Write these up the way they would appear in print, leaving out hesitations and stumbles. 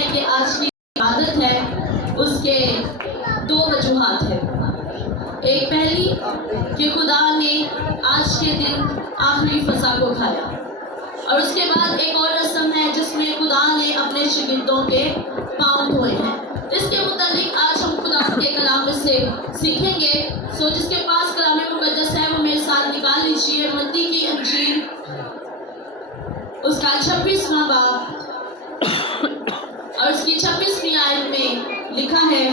ہے کہ آج کی عبادت ہے اس کے دو وجوہات ہیں۔ ایک پہلی کہ خدا نے آج کے دن آخری فسح کو کھایا، اور اس کے بعد ایک اور رسم ہے جس میں خدا نے اپنے شاگردوں کے پاؤں دھوئے ہیں۔ اس کے متعلق آج ہم خدا کے کلام سے سیکھیں گے۔ جس کے پاس کلام مقدس ہے وہ میرے ساتھ نکال لیجیے۔ متی کی انجیل اس کا 26واں باب اور اس کی 26ویں آیت میں لکھا ہے،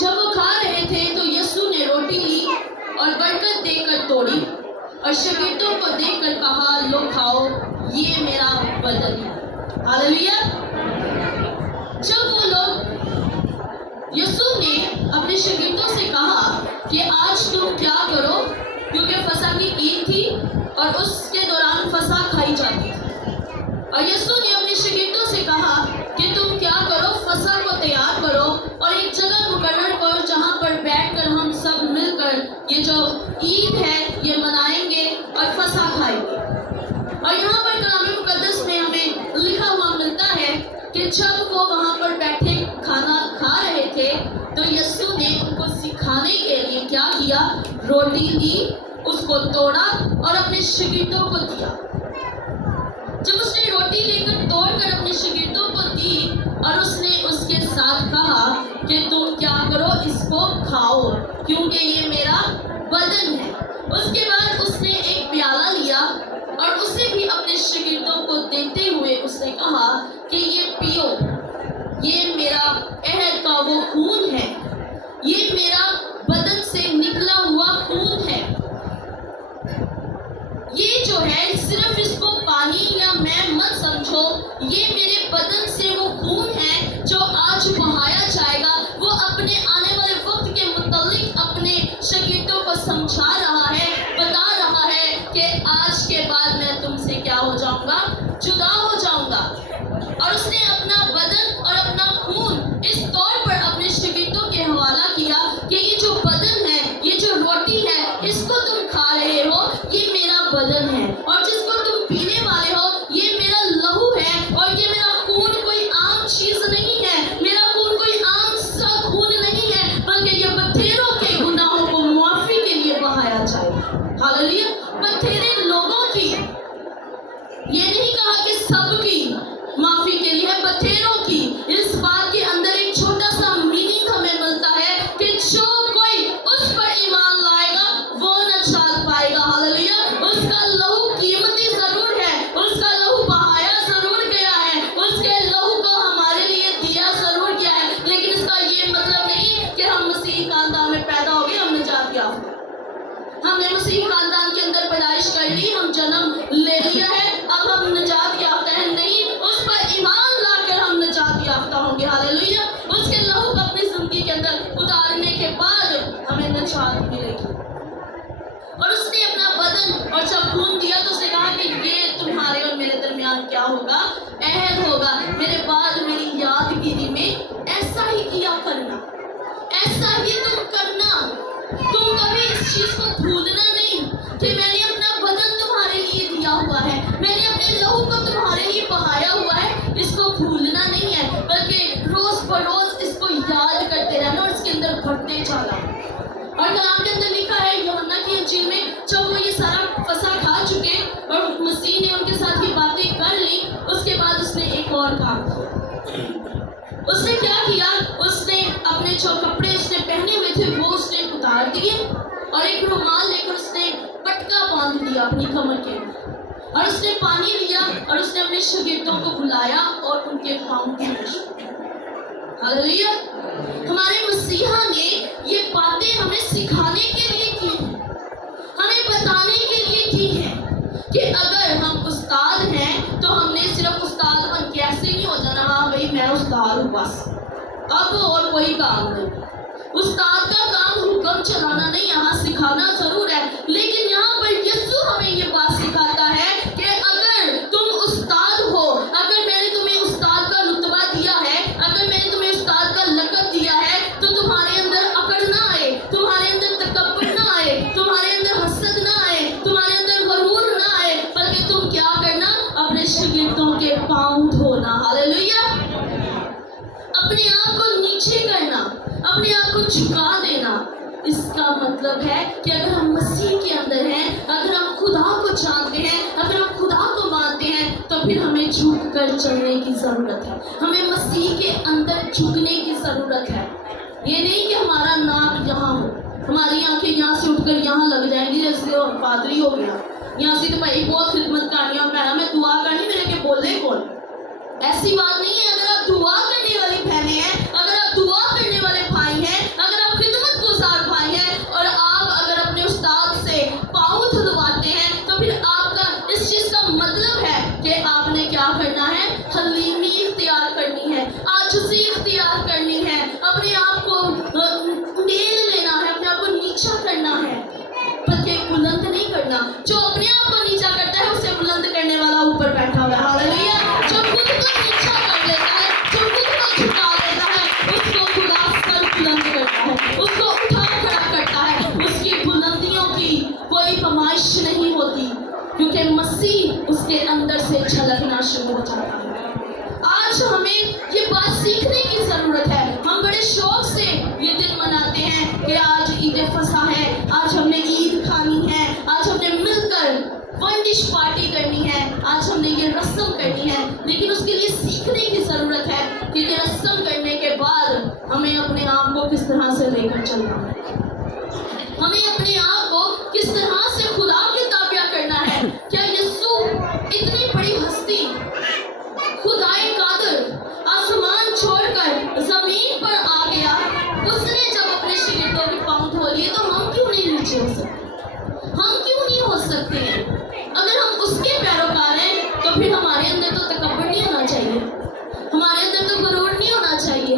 جب وہ کھا رہے تھے تو یسوع نے روٹی لی اور برکت دے کر توڑی اور شاگردوں کو دے کر کہا، لو کھاؤ، یہ میرا بدن ہے۔ ہاللیلویا۔ جب وہ لوگ، یسوع نے اپنے شاگردوں سے کہا کہ آج تم کیا کرو، کیونکہ فسح کی عید تھی اور اس کے دوران فسح کھائی جاتی تھی، اور یسوع نے اپنے شاگردوں سے کہا کہ تم کیا کرو، فسح کو تیار کرو اور ایک جگہ مقرر کرو جہاں پر بیٹھ کر ہم سب مل کر یہ جو عید ہے یہ منائیں گے اور فسح کھائیں گے۔ اور یہاں پر کلام مقدس میں ہمیں لکھا ہوا ملتا ہے کہ جب وہ وہاں پر بیٹھے کھانا کھا رہے تھے تو یسوع نے ان کو سکھانے کے لیے کیا کیا، روٹی لی، اس کو توڑا اور اپنے شاگردوں کو دیا۔ جب اس نے روٹی لے کر توڑ کر اپنے شاگردوں کو دی اور اس نے اس کے ساتھ کہا کہ تم کیا کرو، اس کو کھاؤ کیونکہ یہ میرا بدن ہے۔ اس کے بعد اس نے ایک پیالہ لیا اور اسے بھی اپنے شاگردوں کو دیتے ہوئے اس نے کہا کہ یہ پیو، یہ میرا عہد کا وہ خون ہے، یہ میرا بدن سے نکلا ہوا خون ہے۔ یہ جو ہے صرف اس کو پانی یا میں مت سمجھو، یہ میرے بدن سے وہ خون ہے جو آج بہایا جائے گا۔ وہ اپنے آنے والے وقت کے متعلق اپنے شاگردوں کو سمجھا رہا ہے، بتا رہا ہے کہ آج کے بعد میں تم سے کیا ہو جاؤں گا، جدا ہو جاؤں گا۔ اور اس نے اپنا بدن اور اپنا خون اس طور پر اپنے شاگردوں کے حوالہ کیا کہ یہ جو بدن ہے، یہ جو روٹی ہے، اس کو تم کھا رہے ہو، یہ میرا بدن ہے، اور جس کو تم پینے والے ہو یہ میرا لہو ہے، اور یہ میرا خون کوئی عام چیز نہیں ہے، میرا خون کوئی عام سا خون نہیں ہے، بلکہ یہ بتھیروں کے گناہوں کو معافی کے لیے بہایا جائے گا۔ ہاللیلویا۔ بتھیرے لوگوں کی، یہ نہیں کہا کہ سب کی معافی کے لیے، بتھیروں کی۔ اس بات کے اندر ایک چھوٹا سا میننگ ہمیں ملتا ہے کہ جو کوئی اس پر ایمان لائے گا وہ نجات پائے گا۔ ہاللیلویا۔ اس کا لہو قیمتی ضرور ہے، اس کا لہو بہایا ضرور گیا ہے، اس کے لہو کو ہمارے لیے دیا ضرور گیا ہے، لیکن اس کا یہ مطلب نہیں کہ ہم مسیح خاندان میں پیدا ہو گئے، ہم نجات یافتہ، ہم نے مسیح خاندان کے اندر پیدائش کر لی، ہم جنم لے لیا ہے، اب ہم نجات یافتہ ہیں۔ نہیں، اس پر ایمان لا کر ہم نجات یافتہ ہوں گے۔ ہاللیلویا۔ اس کے لہو کو اپنی زندگی کے اندر اتارنے کے بعد ہمیں نجات ملے گی۔ اور اس نے اپنا بدن اور جب خون دیا تو اس نے کہا کہ یہ تمہارے اور میرے درمیان کیا ہوگا، عہد ہوگا، میرے بعد میری یادگیری میں ایسا ہی کیا کرنا، ایسا ہی تم کرنا۔ تم کبھی اس چیز کو بھولنا نہیں کہ میں نے اپنا بدن تمہارے لیے دیا ہوا ہے، میں نے اپنے لہو کو تمہارے لیے بہایا ہوا ہے، اس کو بھولنا نہیں ہے، بلکہ روز بروز اس کو یاد کرتے رہنا اور اس کے اندر بڑھتے جانا۔ اور کلام کے اندر لکھا ہے یوحنا کی انجیل میں، جب وہ یہ سارا فسح کھا چکے اور مسیح نے ان کے ساتھ یہ باتیں کر لی، اس کے بعد اس نے ایک اور کام کیا۔ اس نے کیا کیا، اس نے اپنے جو کپڑے اس نے پہنے ہوئے تھے وہ اس نے اتار دیے اور ایک رومال لے کر اس نے پٹکا باندھ دیا اپنی کمر کے اندر، اور اس نے پانی لیا اور اس نے اپنے شاگردوں کو بلایا اور ان کے پاؤں پوچھے۔ ہاللیلویا۔ ہمارے مسیحا نے یہ باتیں ہمیں سکھانے کے لیے کی ہیں، ہمیں بتانے کے لیے کی ہیں کہ اگر ہم استاد ہیں تو ہم نے صرف استاد بن کے ایسے نہیں ہو جانا، ہاں بھائی میں استاد ہوں بس، اب اور کوئی کام نہیں۔ استاد کا کام حکم چلانا نہیں، یہاں سکھانا ضرور ہے، لیکن یہاں پر یسوع ہمیں یہ بات سکھاتا ہے کہ اگر تم استاد ہو، اگر میں نے تمہیں استاد کا رتبہ دیا ہے، اگر میں نے تمہیں استاد کا لقب دیا ہے، تو تمہارے اندر اکڑ نہ آئے، تمہارے اندر تکبر نہ آئے، تمہارے اندر حسد نہ آئے، تمہارے اندر غرور نہ آئے، بلکہ تم کیا کرنا، اپنے شاگردوں کے पाँव धोना, हालेलुया। अपने आप को नीचे करना, अपने आप को झुका देना, इसका मतलब है कि अगर हम मसीह के अंदर हैं, अगर हम खुदा को जानते हैं, अगर हम खुदा को मानते हैं, तो फिर हमें झुक कर चलने की ज़रूरत है। हमें मसीह के अंदर झुकने की ज़रूरत है। ये नहीं कि हमारा नाक यहाँ हो, हमारी आंखें यहाँ से उठकर यहाँ लग जाएंगी जैसे पादरी हो गया, यहाँ से तो भाई बहुत खिदमत करनी है, मैं दुआ करनी, मेरे के बोले कौन। ऐसी बात नहीं है। अगर आप दुआ करने वाली बहनें हैं, अगर आप दुआ करने वाले भाई हैं, अगर आप खिदमत गुजार भाई हैं और आप अगर अपने उस्ताद से पाँव धुलवाते हैं, तो फिर आपका इस चीज़ का मतलब है कि आपने क्या करना है, हलीमी इख्तियार करनी है, आजिज़ी इख्तियार करनी है, अपने आप को मेल लेना है, अपने आप को नीचा करना है, बल्कि बुलंद नहीं करना। जो अपने आप को नीचा करता है उसे बुलंद करने वाला ऊपर बैठा हुआ है, हालेलुया। जो खुद को नीचा कर लेता है, जो खुद को झुका लेता है, उसको खुदा सर बुलंद करता है, उसको उठा खड़ा करता है। उसकी बुलंदियों की कोई फरमाइश नहीं होती, क्योंकि मसीह उसके अंदर से झलकना शुरू हो जाता है। आज हमें ये बात सीखने की ज़रूरत है। हम बड़े शौक से ये दिन मनाते हैं कि आज ईद फसा है, आज हमने ईद खानी है, आज हमने मिलकर वन डिश पार्टी करनी है, आज हमने ये रस्म करनी है। लेकिन उसके लिए सीखने की ज़रूरत है कि ये रस्म करने के बाद हमें अपने आप को किस तरह से लेकर चलना है, हमें अपने आप को किस तरह से खुदा के ताबिया करना है। क्या यीशु इतनी बड़ी हस्ती, खुदाए कादिर आसमान छोड़कर ज़मीन पर आ गया, उसने जब अपने शागिर्दों के पाँव धो लिए, तो हम क्यों नहीं नीचे हो सकते? हम क्यों नहीं हो सकते हैं? अगर हम उसके पैरोकार हैं, तो फिर हमारे अंदर तो तकब्बुर नहीं होना चाहिए, हमारे अंदर तो गुरूर नहीं होना चाहिए,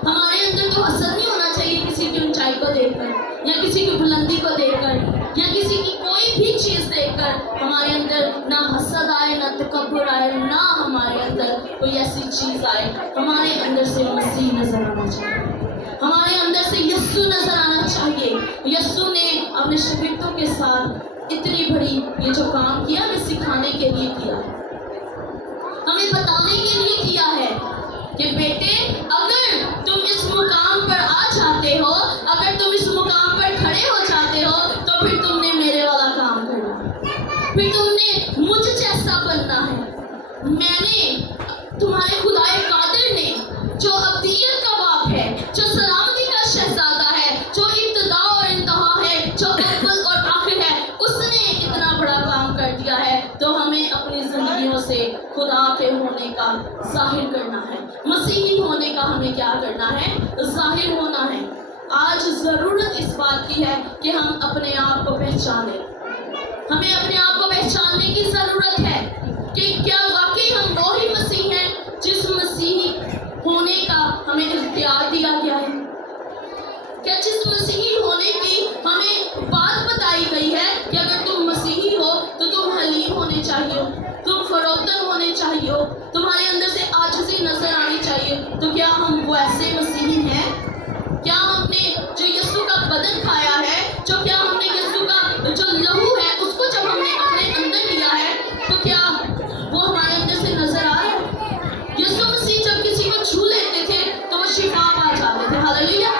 हमारे अंदर तो हसद नहीं होना चाहिए किसी की ऊंचाई को देखकर, या किसी की बुलंदी को देखकर, या किसी की कोई भी चीज़ देखकर हमारे अंदर ना हसद आए, ना तकब्बुर आए, ना हमारे अंदर कोई ऐसी चीज़ आए। हमारे अंदर से मसीह नजर आना चाहिए, हमारे अंदर से यीशु नजर आना चाहिए। यीशु ने अपने शागिर्दों के साथ इतनी बड़ी ये जो काम किया, हमें सिखाने के लिए किया, हमें बताने के लिए किया है कि बेटे, अगर तुम इस मुकाम पर आ जाते हो, अगर तुम इस मुकाम पर खड़े हो जाते हो, तो फिर तुमने मेरे वाला काम करना है, फिर तुमने मुझ जैसा बनना है। मैंने तुम्हारे खुदाए कादिर ने, जो अब्दियत का बाप है, जो सलामती का शहजादा है, जो इब्तिदा और इंतहा है, जो अव्वल और आखिर है, उसने इतना बड़ा काम कर दिया है। तो हमें अपनी जिंदगियों से खुदा के होने का जाहिर करना है, मसीही होने का हमें क्या करना है, जाहिर होना है। आज ज़रूरत इस बात की है कि हम अपने आप को पहचानें, हमें अपने आप को पहचानने की ज़रूरत है कि क्या वाकई हम वो ही मसीह हैं जिस मसीही होने का हमें इख्तियार दिया गया है। क्या जिस मसीही होने की हमें बात बताई गई है कि अगर तुम मसीही हो तो तुम हलीम होने चाहिए, तुम फरोख्तन होने चाहिए, तुम्हारे अंदर से आजिज़ी नजर आनी चाहिए। तो क्या हम वो ऐसे मसीही हैं? क्या हमने जो यीशु का बदन खाया है, जो क्या हमने यीशु का जो लहू है उसको जब हमने अपने अंदर लिया है, तो क्या वो हमारे अंदर से नजर आ रहा है? यीशु मसीह जब किसी को छू लेते थे तो वो शिफा पा जाते थे, हालेलुया।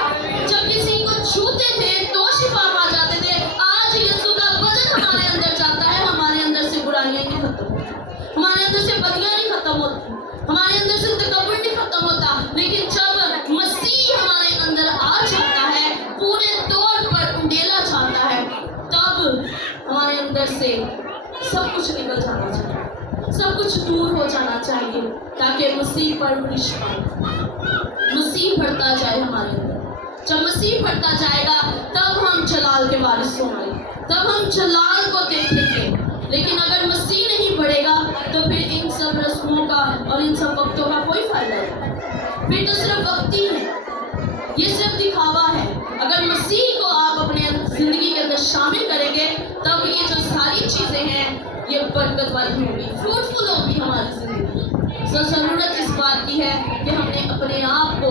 जब किसी को छूते थे तो शिफा पा जाते थे। आज यीशु का बदन हमारे अंदर जाता है, हमारे अंदर से बुराइयां नहीं खत्म होती, हमारे अंदर से बदियां नहीं खत्म होती, हमारे अंदर से तकब्बुर नहीं खत्म होता। लेकिन जब मसीह हमारे अंदर आ जाता है, पूरे तौर पर उंडेला जाता है, तब हमारे अंदर से सब कुछ निकल जाना चाहिए, सब कुछ दूर हो जाना चाहिए, ताकि मसीह परवरिश पाए, मसीह बढ़ता जाए हमारे अंदर। जब मसीह बढ़ता जाएगा तब हम जलाल के वारिस होंगे, तब हम जलाल को देखेंगे। लेकिन अगर मसीह नहीं बढ़ेगा तो फिर इन सब रस्मों का और इन सब वक्तों का कोई फायदा नहीं, फिर तो सिर्फ वक्ती है, ये सिर्फ दिखावा है। अगर मसीह को आप अपने ज़िंदगी के अंदर शामिल करेंगे तब ये जो सारी चीज़ें हैं ये बरकत वाली होगी, फ्रूटफुल होगी हमारी ज़िंदगी। तो ज़रूरत इस बात की है कि हमने अपने आप को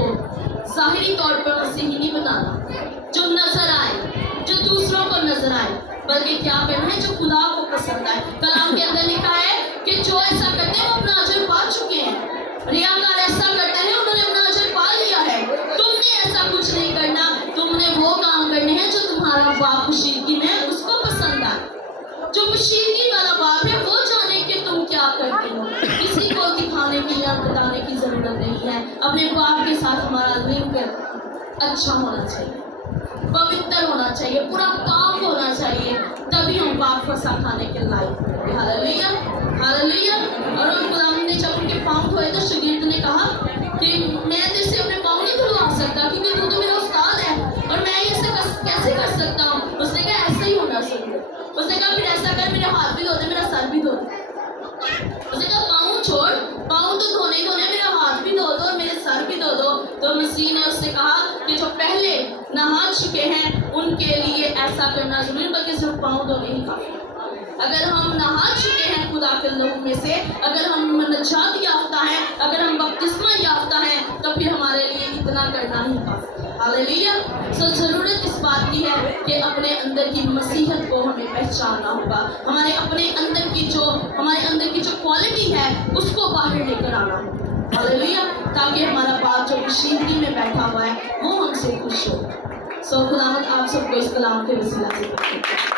ज़ाहिरी तौर पर मसीही नहीं बनाना, जो नज़र आए, जो दूसरों को नज़र आए, बल्कि क्या करना है जो खुदा को पसंद आए। कलाम के अंदर लिखा है कि जो ऐसा करते हैं वो अपना अजर पा चुके हैं। रियाकार ऐसा करते हैं उन्होंने अपना अजर पा लिया है। तुमने ऐसा कुछ नहीं करना, तुमने वो काम करने हैं जो तुम्हारा बाप कशीदगी में उसको पसंद आए। जो कशीदगी वाला बाप है वो जाने कि तुम क्या करते हो। किसी को दिखाने की या बताने की जरूरत नहीं है। अपने बाप के साथ हमारा लिंक अच्छा होना चाहिए, पवित्र होना चाहिए, पूरा पाक होना चाहिए, तभी हम पाक फसा खाने के लायक होंगे। Hallelujah, hallelujah. और उन गुलाम ने जब उनके पाँव धोए तो शागिर्द ने कहा कि मैं तेरे से अपने पाँव नहीं धुलवा सकता क्योंकि तू तो मेरा उस्ताद है और मैं ये कैसे कर सकता हूँ। उसने कहा ऐसा ही होना चाहिए। उसने कहा फिर ऐसा कर, मेरे हाथ भी धो दे, मेरा सर भी धो दे। उसने कहा पाँव छोड़, पाँव तो धोने ही धोने, मेरा हाथ भी धो दो और मेरे सर भी धो दो। तो मसीह ने उससे कहा कि जो पहले नहा चुके हैं उनके लिए ऐसा करना जरूरी, बल्कि सिर्फ पाँव धोने ही काफी। अगर हम नहा चुके हैं खुदा के लोगों में से, अगर हम नजात याफ्ता हैं, अगर हम बपतिस्मा याफ्ता हैं, तो फिर हमारे लिए इतना करना ही काफी है। हालेलुया। सो जरूरत इस बात की है कि अपने अंदर की मसीहत को हमें पहचानना होगा। हमारे अंदर की जो क्वालिटी है उसको बाहर लेकर आना होगा। हालेलुया। ताकि हमारा बाप जो कशीदगी में बैठा हुआ है वो हमसे खुश हो। सो खुदावंद आप सबको इस कलाम के वसीला से